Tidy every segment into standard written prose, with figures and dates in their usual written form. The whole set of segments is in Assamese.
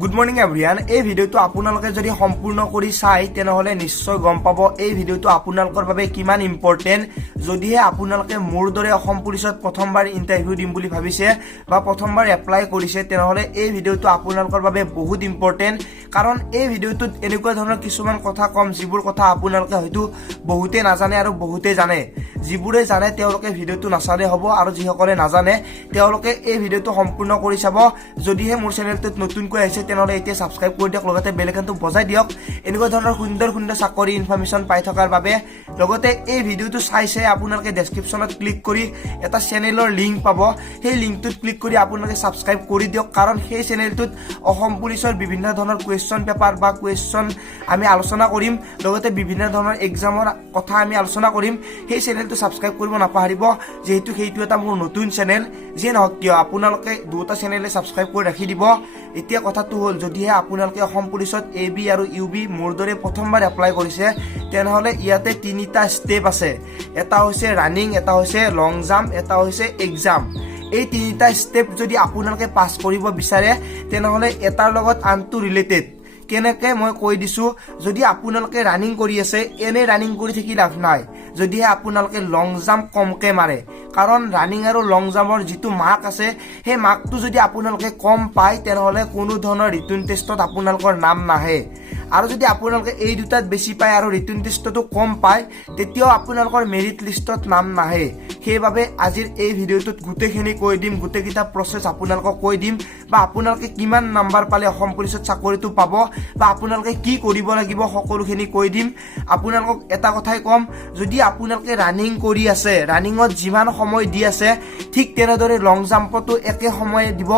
Good morning everyone. এই ভিডিঅ'টো আপোনালোকে যদি সম্পূৰ্ণ কৰি চাই তেনেহলে নিশ্চয় গম পাব এই ভিডিঅ'টো আপোনালোকৰ বাবে কিমান ইম্পৰ্টেণ্ট। যদিহে আপোনালোকে মোৰ দৰে অসম পুলিচত প্ৰথমবাৰ ইণ্টাৰভিউ দিম বুলি ভাবিছে বা প্ৰথমবাৰ এপ্লাই কৰিছে তেনেহলে এই ভিডিঅ'টো আপোনালোকৰ বাবে বহুত ইম্পৰ্টেণ্ট। কাৰণ এই ভিডিঅ'টোত এনেকুৱা ধৰণৰ কিছুমান কথা কম যিবোৰ কথা আপোনালোকে হয়তো বহুতে নাজানে আৰু বহুতে জানে। যিবোৰে জানে তেওঁলোকে ভিডিঅ'টো নাচালে হ'ব আৰু যিসকলে নাজানে তেওঁলোকে এই ভিডিঅ'টো সম্পূৰ্ণ কৰি চাব। যদিহে মোৰ চেনেলটোত নতুনকৈ আহিছে তেনেহলে এতিয়া সাবস্ক্ৰাইব কৰি দিয়ক, লগতে বেল আইকনটো বজাই দিয়ক এনেকুৱা ধৰণৰ সুন্দৰ সুন্দৰ চাকৰি ইনফৰমেশ্যন পাই থকাৰ বাবে। লগতে এই ভিডিঅ'টো চাইছে আপোনালোকে ডেছক্ৰিপশ্যনত ক্লিক কৰি এটা চেনেলৰ লিংক পাব, সেই লিংকটোত ক্লিক কৰি আপোনালোকে সাবস্ক্ৰাইব কৰি দিয়ক। কাৰণ সেই চেনেলটোত অসম পুলিচৰ বিভিন্ন ধৰণৰ কুৱেশ্যন পেপাৰ বা কুৱেশ্যন আমি আলোচনা কৰিম, লগতে বিভিন্ন ধৰণৰ এক্সামৰ কথা আমি আলোচনা কৰিম। সেই চেনেলটো সাবস্ক্ৰাইব কৰিব নাপাহৰিব, যিহেতু সেইটো এটা মোৰ নতুন চেনেল। যিয়ে নহওক কিয় আপোনালোকে দুটা চেনেলে সাবস্ক্ৰাইব কৰি ৰাখি দিব। এতিয়া কথাটো হ'ল যদিহে আপোনালোকে অসম পুলিচত AB আৰু UB মোৰ দৰে প্ৰথমবাৰ এপ্লাই কৰিছে তেনেহলে ইয়াতে তিনিটা ষ্টেপ আছে। এটা হৈছে ৰানিং, এটা হৈছে লং জাম্প, এটা হৈছে এক্সাম। এই তিনিটা ষ্টেপ যদি আপোনালোকে পাছ কৰিব বিচাৰে তেনেহলে এটাৰ লগত আনটো ৰিলেটেড। কেনেকে মই কৈ দিছো, যদি আপোনালোকে ৰানিং কৰি আছে এনে ৰানিং কৰি থাকি লাভ নাই যদিহে আপোনালোকে লং জাম্প কমকে মাৰে। কাৰণ ৰানিং আৰু লং জাম্পৰ যিটো মাৰ্ক আছে সেই মাৰ্কটো যদি আপোনালোকে কম পায় তেনেহলে কোনো ধৰণৰ ৰিটেন টেষ্টত আপোনালোকৰ নাম নাহে। আৰু যদি আপোনালোকে এই দুটাত বেছি পায় আৰু ৰিটেন টেষ্টতো কম পায় তেতিয়াও আপোনালোকৰ মেৰিট লিষ্টত নাম নাহে। সেইবাবে আজিৰ এই ভিডিঅ'টোত গোটেইখিনি কৈ দিম, গোটেইকেইটা প্ৰচেছ আপোনালোকক কৈ দিম, বা আপোনালোকে কিমান নাম্বাৰ পালে অসম পুলিচত চাকৰিটো পাব বা আপোনালোকে কি কৰিব লাগিব সকলোখিনি কৈ দিম। আপোনালোকক এটা কথাই ক'ম, যদি আপোনালোকে ৰানিং কৰি আছে, ৰানিঙত যিমান সময় দি আছে ঠিক তেনেদৰে লং জাম্পতো একে সময়ে দিব।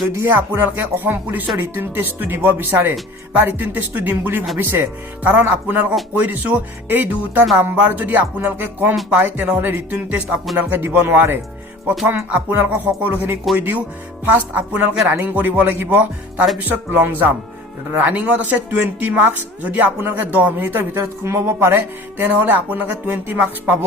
যদিহে আপোনালোকে অসম পুলিচৰ ৰিটেন টেষ্টটো দিব বিচাৰে বা ৰিটেন টেষ্টটো দিম বুলি ভাবিছে। কাৰণ আপোনালোকক কৈ দিছো এই দুটা নাম্বাৰ যদি আপোনালোকে কম পায় তেনেহলে ৰিটেন টেষ্ট আপোনালোকে দিব নোৱাৰে। প্ৰথম আপোনালোকক সকলোখিনি কৈ দিওঁ। ফাৰ্ষ্ট আপোনালোকে ৰানিং কৰিব লাগিব, তাৰপিছত লং জাম্প। ৰানিঙত আছে 20 মাৰ্কছ। যদি আপোনালোকে 10 মিনিটৰ ভিতৰত সোমাব পাৰে তেনেহলে আপোনালোকে 20 মাৰ্কছ পাব।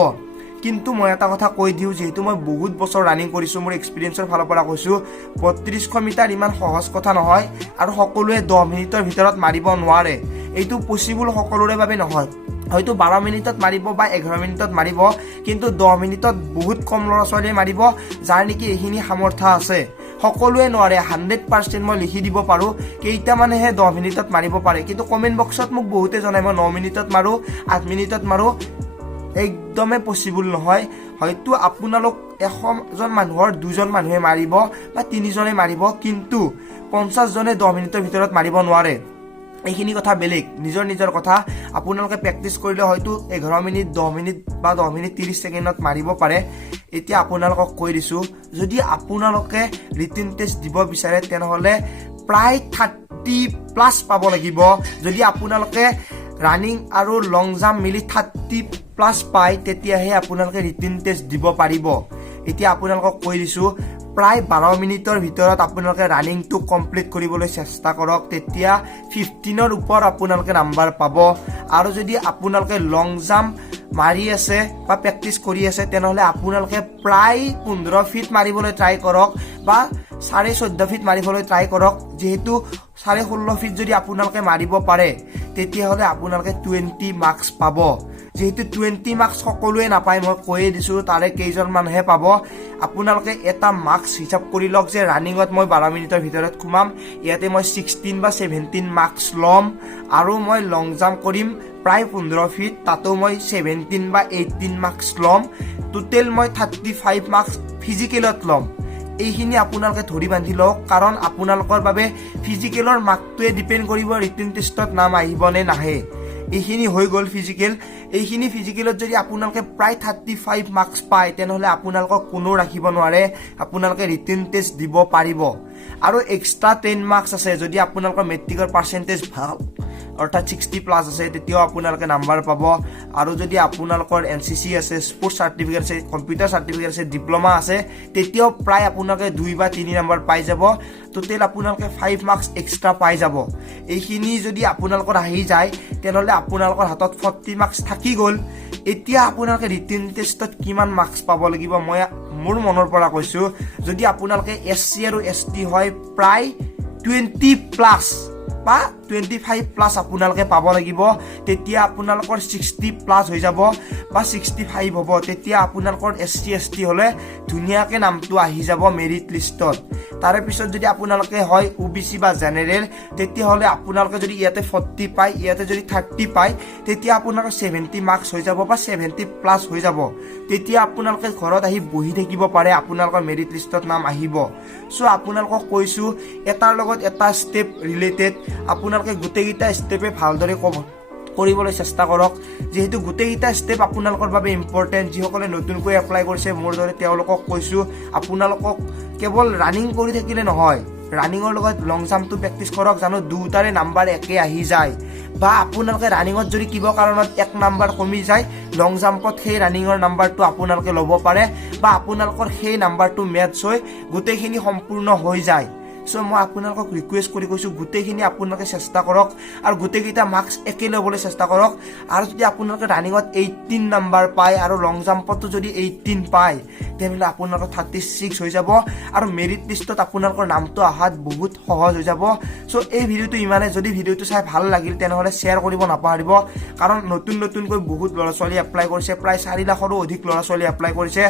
কিন্তু মই এটা কথা কৈ দিওঁ, যিহেতু মই বহুত বছৰ ৰানিং কৰিছোঁ, মোৰ এক্সপিৰিয়েঞ্চৰ ফালৰ পৰা কৈছোঁ 3200 মিটাৰ ইমান সহজ কথা নহয় আৰু সকলোৱে 10 মিনিটৰ ভিতৰত মাৰিব নোৱাৰে। এইটো পচিবল সকলোৰে বাবে নহয়। হয়তো 12 মিনিটত মাৰিব বা 11 মিনিটত মাৰিব, কিন্তু 10 মিনিটত বহুত কম ল'ৰা ছোৱালীয়ে মাৰিব যাৰ নেকি এইখিনি সামৰ্থ্য আছে। সকলোৱে নোৱাৰে। 100% মই লিখি দিব পাৰোঁ কেইটামানেহে 10 মিনিটত মাৰিব পাৰে। কিন্তু কমেণ্ট বক্সত মোক বহুতে জনাই মই 9 মিনিটত মাৰোঁ, 8 মিনিটত মাৰোঁ। একদমেই পচিবল নহয়। হয়তো আপোনালোক 100জন মানুহৰ 2জন মানুহে মাৰিব বা 3জনে মাৰিব, কিন্তু 50জনে 10 মিনিটৰ ভিতৰত মাৰিব নোৱাৰে। এইখিনি কথা বেলেগ, নিজৰ নিজৰ কথা। আপোনালোকে প্ৰেক্টিচ কৰিলে হয়তো 11 মিনিট, 10 মিনিট বা 10 মিনিট 30 ছেকেণ্ডত মাৰিব পাৰে। এতিয়া আপোনালোকক কৈ দিছোঁ, যদি আপোনালোকে ৰিটেন টেষ্ট দিব বিচাৰে তেনেহলে প্ৰায় 30+ পাব লাগিব। যদি আপোনালোকে ৰানিং আৰু লং জাম্প মিলি 30+ পায় তেতিয়াহে আপোনালোকে ৰিটেন টেষ্ট দিব পাৰিব। এতিয়া আপোনালোকক কৈ দিছোঁ, প্ৰায় 12 মিনিটৰ ভিতৰত আপোনালোকে ৰানিংটো কমপ্লিট কৰিবলৈ চেষ্টা কৰক, তেতিয়া 15ৰ ওপৰত আপোনালোকে নাম্বাৰ পাব। আৰু যদি আপোনালোকে লং জাম্প মাৰি আছে বা প্ৰেক্টিচ কৰি আছে তেনেহলে আপোনালোকে প্ৰায় 15 ফিট মাৰিবলৈ ট্ৰাই কৰক বা 14.5 ফিট মাৰিবলৈ ট্ৰাই কৰক। যিহেতু 16.5 ফিট যদি আপোনালোকে মাৰিব পাৰে তেতিয়াহলে আপোনালোকে 20 মাৰ্কছ পাব। যিহেতু 20 মাৰ্কছ সকলোৱে নাপায়, মই কৈয়ে দিছোঁ তাৰে কেইজন মানুহে পাব। আপোনালোকে এটা মাৰ্কছ হিচাপ কৰি লওক যে ৰানিঙত মই 12 মিনিটৰ ভিতৰত সোমাম, ইয়াতে মই 16 বা 17 মাৰ্কছ ল'ম। আৰু মই লং জাম্প কৰিম প্ৰায় 15 ফিট, তাতো মই 17 বা 18 মাৰ্কছ ল'ম। টোটেল মই 35 মাৰ্কছ ফিজিকেলত ল'ম। এইখিনি আপোনালোকে ধৰি বান্ধি লওক, কাৰণ আপোনালোকৰ বাবে ফিজিকেলৰ মাৰ্কটোৱে ডিপেণ্ড কৰিব ৰিটেন টেষ্টত নাম আহিব নে নাহে। এইখিনি হৈ গ'ল ফিজিকেল। এইখিনি ফিজিকেলত যদি আপোনালোকে প্ৰায় 35 মাৰ্কছ পায় তেনেহলে আপোনালোকক কোনো ৰাখিব নোৱাৰে, আপোনালোকে ৰিটেন টেষ্ট দিব পাৰিব। আৰু এক্সট্ৰা 10 মাৰ্কছ আছে। যদি আপোনালোকৰ মেট্ৰিকৰ পাৰ্চেণ্টেজ ভাল অৰ্থাৎ 60+ আছে তেতিয়াও আপোনালোকে নাম্বাৰ পাব। আৰু যদি আপোনালোকৰ NCC আছে, স্পৰ্টছ চাৰ্টিফিকেট আছে, কম্পিউটাৰ চাৰ্টিফিকেট আছে, ডিপ্ল'মা আছে তেতিয়াও প্ৰায় আপোনালোকে 2 বা 3 নম্বৰ পাই যাব। টোটেল আপোনালোকে 5 মাৰ্কছ এক্সট্ৰা পাই যাব। এইখিনি যদি আপোনালোকৰ আহি যায় তেনেহলে আপোনালোকৰ হাতত 40 মাৰ্কছ থাকি গ'ল। এতিয়া আপোনালোকে ৰিটেন টেষ্টত কিমান মাৰ্কছ পাব লাগিব মই মোৰ মনৰ পৰা কৈছোঁ। যদি আপোনালোকে SC আৰু ST হয় প্ৰায় 20+ বা 25+ আপোনালোকে পাব লাগিব তেতিয়া আপোনালোকৰ 60+ হৈ যাব বা 65 হ'ব তেতিয়া আপোনালোকৰ SC ST হলে ধুনীয়াকে নামটো আহি যাব মেৰিট লিষ্টত তাৰে পিছত যদি আপোনালোকে হয় OBC বা জেনেৰেল তেতিয়া হলে আপোনালোকে যদি ইয়াতে 40 পায় ইয়াতে যদি 30 পায় তেতিয়া আপোনালোকৰ 70 মাৰ্কস হৈ যাব বা 70+ হৈ যাব তেতিয়া আপোনালোকে ঘৰত আহি বহি থাকিব পাৰে আপোনালোকৰ মেৰিট লিষ্টত নাম আহিব সো আপোনালোকক কৈছো এটাৰ লগত এটা ষ্টেপ ৰিলেটেড আপোনালোকে গোটেইকেইটা ষ্টেপে ভালদৰে কৰিবলৈ চেষ্টা কৰক যেহেতু গোটেইকেইটা ষ্টেপ আপোনালোকৰ বাবে ইম্পৰ্টেন্ট যিসকলে নতুনকৈ এপ্লাই কৰিছে মোৰ দৰে তেওঁলোকক কৈছো আপোনালোকক কেৱল ৰানিং কৰি থাকিলে নহয় ৰানিঙৰ লগত লং জাম্পটো প্ৰেক্টিছ কৰক জানো দুটাৰে নাম্বাৰ একে আহি যায় বা আপোনালোকে ৰানিঙত যদি কিবা কাৰণত এক নাম্বাৰ কমি যায় লং জাম্পত সেই ৰানিঙৰ নাম্বাৰটো আপোনালোকে ল'ব পাৰে বা আপোনালোকৰ সেই নাম্বাৰটো মেটচ হৈ গোটেইখিনি সম্পূৰ্ণ হৈ যায় সো মই আপোনালোকক ৰিকুৱেষ্ট কৰি কৈছো গোটেইখিনি আপোনালোকে চেষ্টা কৰক আৰু গোটেইকেইটা মাৰ্কস একে ল'বলৈ চেষ্টা কৰক আৰু যদি আপোনালোকে ৰানিঙত 18 নাম্বাৰ পায় আৰু লং জাম্পতো যদি 18 পায় তেতিয়াহ'লে আপোনালোকৰ 36 হৈ যাব আৰু মেৰিট লিষ্টত আপোনালোকৰ নামটো আহাত বহুত সহজ হৈ যাব সো এই ভিডিওটো ইমানে যদি ভিডিওটো চাই ভাল লাগিল তেনেহ'লে শ্বেয়াৰ কৰিব নাপাহৰিব কাৰণ নতুনকৈ বহুত ল'ৰা ছোৱালী এপ্লাই কৰিছে প্ৰায় 4 লাখৰো অধিক ল'ৰা ছোৱালী এপ্লাই কৰিছে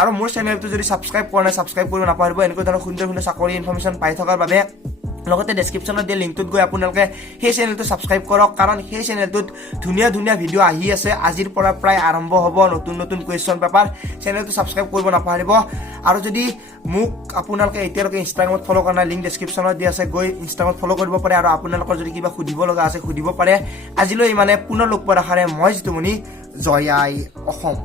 আৰু মোৰ চেনেলটো যদি সাবস্ক্ৰাইব কৰা নাই সাবস্ক্ৰাইব কৰিব নাপাহৰিব এনেকৈ ধৰণৰ সুন্দৰ চাকৰি ইনফৰমেশ্যন পাই থকাৰ বাবে লগতে ডেসক্ৰিপচনত দিয়া লিংকটোত গৈ আপোনালোকে সেই চেনেলটো সাবস্ক্ৰাইব কৰক কাৰণ সেই চেনেলটোত ধুনীয়া ভিডিও আহি আছে আজিৰ পৰা প্ৰায় আৰম্ভ হ'ব নতুন কুৱেশ্যন পেপাৰ চেনেলটো সাবস্ক্ৰাইব কৰিব নাপাহৰিব আৰু যদি মোক আপোনালোকে এতিয়ালৈকে ইনষ্টাগ্ৰামত ফলো কৰা নাই লিংক ডেসক্ৰিপচনত দিয়া আছে গৈ ইনষ্টাগ্ৰামত ফলো কৰিব পাৰে আৰু আপোনালোকৰ যদি কিবা সুধিব লগা আছে সুধিব পাৰে আজিলৈ মানে পুনৰ লগ পোৱাৰ আশাৰে মই জিতুমণি জয় আই অসম